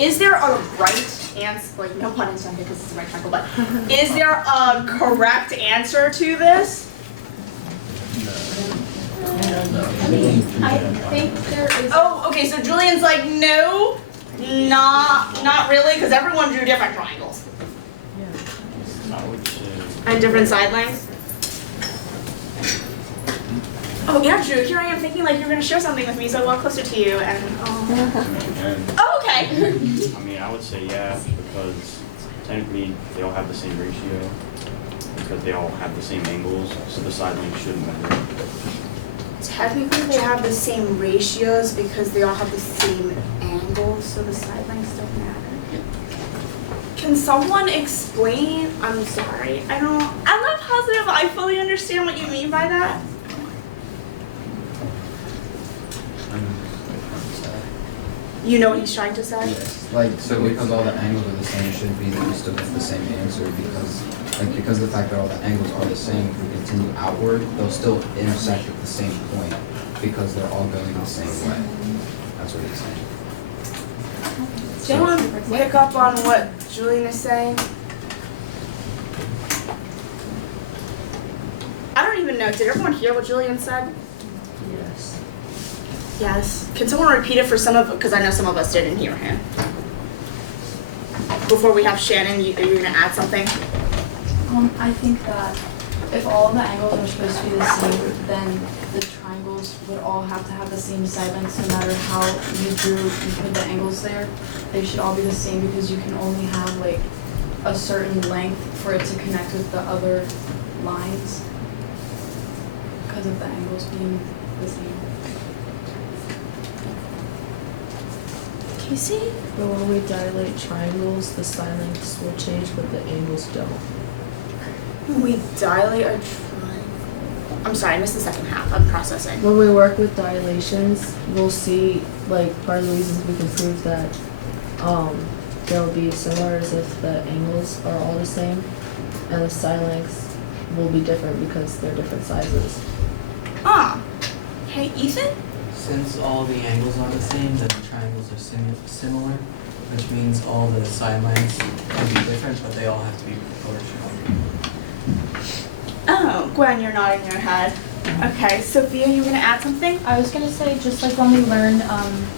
is there a right answer, like no pun intended because it's a right triangle, but is there a correct answer to this? I think there is. Oh, okay, so Julian's like, no, not really, because everyone drew different triangles. I would say. And different side lengths. Oh, Andrew, here I am thinking like you're going to share something with me, so I walk closer to you and, oh, okay. I mean, I would say yeah, because technically they all have the same ratio, because they all have the same angles, so the side length shouldn't matter. Technically they have the same ratios because they all have the same angles, so the side lengths don't matter. Can someone explain? I'm sorry, I'm not positive I fully understand what you mean by that. You know what he's trying to say? Yes. Like, so because all the angles are the same, it should be that we still get the same answer because of the fact that all the angles are the same, if we continue outward, they'll still intersect at the same point because they're all going the same way. That's what he's saying. Do you want to pick up on what Julian is saying? I don't even know. Did everyone hear what Julian said? Yes. Yes. Can someone repeat it for some of, because I know some of us didn't hear him. Before we have Shannon, you're going to add something? I think that if all of the angles are supposed to be the same, then the triangles would all have to have the same side lengths no matter how you put the angles there. They should all be the same because you can only have like a certain length for it to connect with the other lines because of the angles being the same. Casey? But when we dilate triangles, the side lengths will change, but the angles don't. When we dilate a triangle. I'm sorry, I missed the second half. I'm processing. When we work with dilations, we'll see, like, part of the reasons we can prove that there will be similar is if the angles are all the same, and the side lengths will be different because they're different sizes. Ah. Hey, Ethan? Since all the angles are the same, then the triangles are similar, which means all the side lengths can be different, but they all have to be proportional. Oh, Gwen, you're nodding your head. Okay, Sophia, you gonna add something? I was going to say, just like when we learn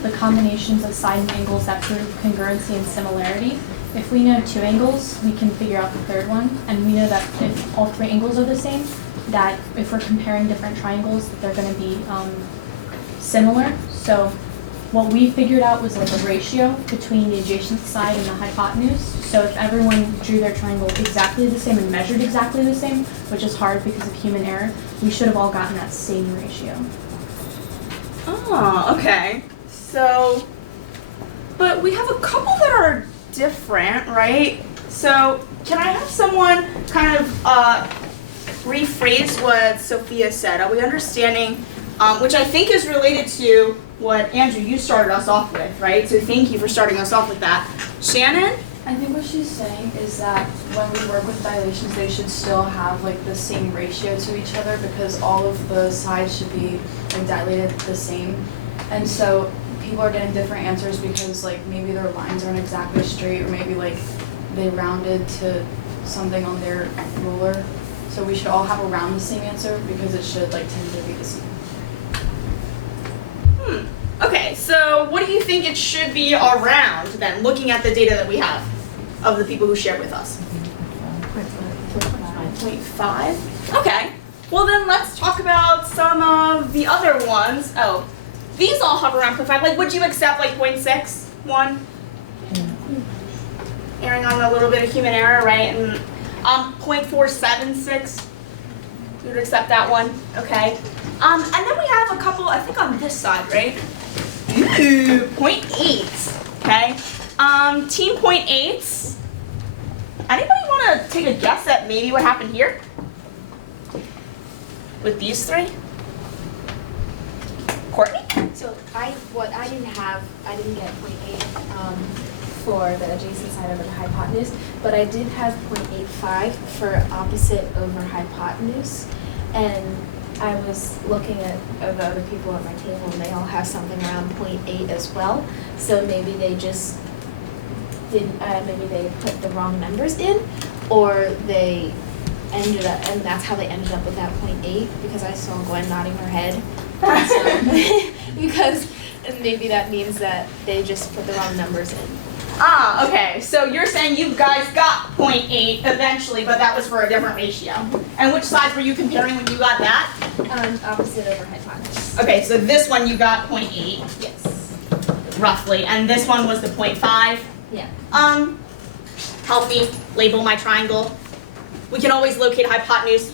the combinations of side angles that prove congruency and similarity, if we know two angles, we can figure out the third one. And we know that if all three angles are the same, that if we're comparing different triangles, they're going to be similar. So what we figured out was like a ratio between the adjacent side and the hypotenuse. So if everyone drew their triangle exactly the same and measured exactly the same, which is hard because of human error, we should have all gotten that same ratio. Oh, okay. So, but we have a couple that are different, right? So, can I have someone kind of rephrase what Sophia said? Are we understanding, which I think is related to what, Andrew, you started us off with, right? So thank you for starting us off with that. Shannon? I think what she's saying is that when we work with dilations, they should still have like the same ratio to each other because all of the sides should be like dilated the same. And so people are getting different answers because like maybe their lines aren't exactly straight or maybe like they rounded to something on their ruler. So we should all have around the same answer because it should like tend to be the same. Okay, so what do you think it should be around then, looking at the data that we have of the people who shared with us? 0.5? Okay, well then let's talk about some of the other ones. Oh, these all hover around 0.5. Like, would you accept like 0.6, 1? Erring on a little bit of human error, right? And 0.476, you would accept that one, okay? And then we have a couple, I think on this side, right? Ooh, 0.8, okay? Team 0.8s. Anybody want to take a guess at maybe what happened here? With these three? Courtney? So I didn't get 0.8 for the adjacent side over the hypotenuse, but I did have 0.85 for opposite over hypotenuse, and I was looking at the other people at my table, and they all have something around 0.8 as well. So maybe they just didn't, maybe they put the wrong numbers in, or they ended up, and that's how they ended up with that 0.8, because I saw Gwen nodding her head. Because maybe that means that they just put the wrong numbers in. Ah, okay. So you're saying you guys got 0.8 eventually, but that was for a different ratio. And which sides were you comparing when you got that? Opposite over hypotenuse. Okay, so this one you got 0.8, Yes. roughly, and this one was the 0.5. Yeah. Help me label my triangle. We can always locate hypotenuse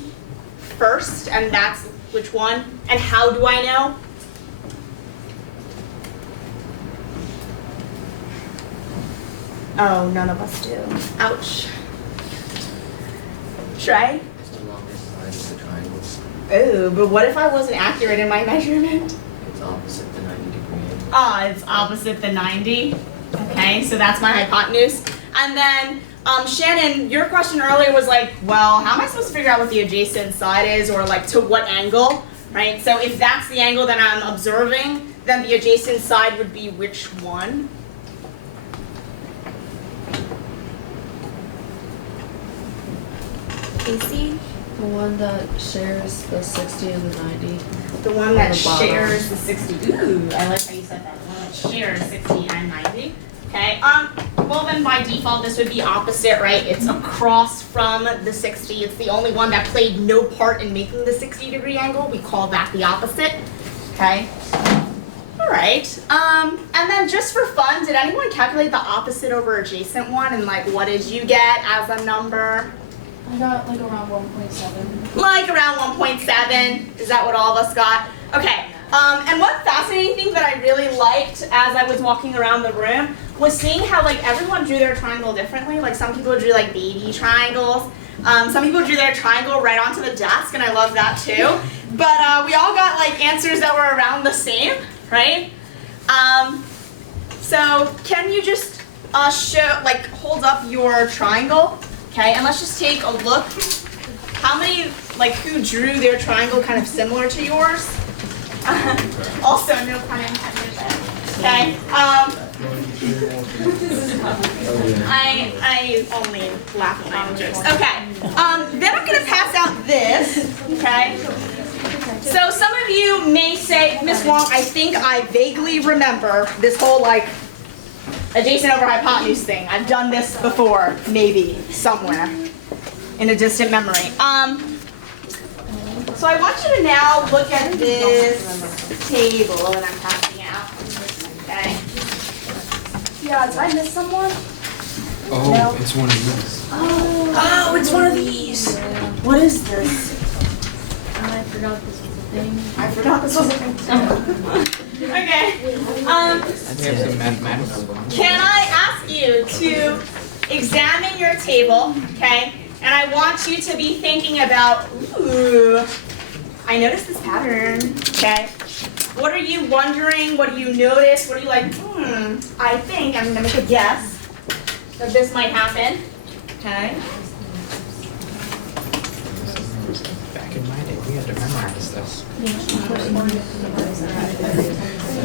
first, and that's which one. And how do I know? Oh, none of us do. Ouch. Trey? It's the longest side of the triangle. Ooh, but what if I wasn't accurate in my measurement? It's opposite the 90-degree angle. Ah, it's opposite the 90. Okay, so that's my hypotenuse. And then, Shannon, your question earlier was like, well, how am I supposed to figure out what the adjacent side is, or like to what angle, right? So if that's the angle that I'm observing, then the adjacent side would be which one? Casey? The one that shares the 60 and the 90. The one that On the bottom. shares the 60. Ooh, I like how you said that. The one that shares 60 and 90. Okay. Well then by default this would be opposite, right? It's across from the 60. It's the only one that played no part in making the 60-degree angle. We call that the opposite. Okay. All right. And then just for fun, did anyone calculate the opposite over adjacent one, and like what did you get as a number? I got like around 1.7. Like around 1.7. Is that what all of us got? Okay. And one fascinating thing that I really liked as I was walking around the room was seeing how like everyone drew their triangle differently. Like some people drew like baby triangles. Some people drew their triangle right onto the desk, and I love that too. But we all got like answers that were around the same, right? So can you just hold up your triangle? Okay, and let's just take a look. How many, who drew their triangle kind of similar to yours? Also, no pun intended. Okay. I only laugh at my own jokes. Okay. Then I'm gonna pass out this. Okay. So some of you may say, Miss Wong, I think I vaguely remember this whole adjacent over hypotenuse thing. I've done this before, maybe, somewhere, in a distant memory. So I want you to now look at this table that I'm passing out. Okay. Yeah, did I miss someone? Oh, No. it's one of these. Oh, it's one of these. What is this? I forgot this was a thing. I forgot this was a thing. Okay. We have some mathematical ones. Can I ask you to examine your table, okay? And I want you to be thinking about, ooh, I noticed this pattern, okay? What are you wondering? What do you notice? What are you like, I think, I'm gonna make a guess that this might happen, okay? Back in my day, we had to memorize this.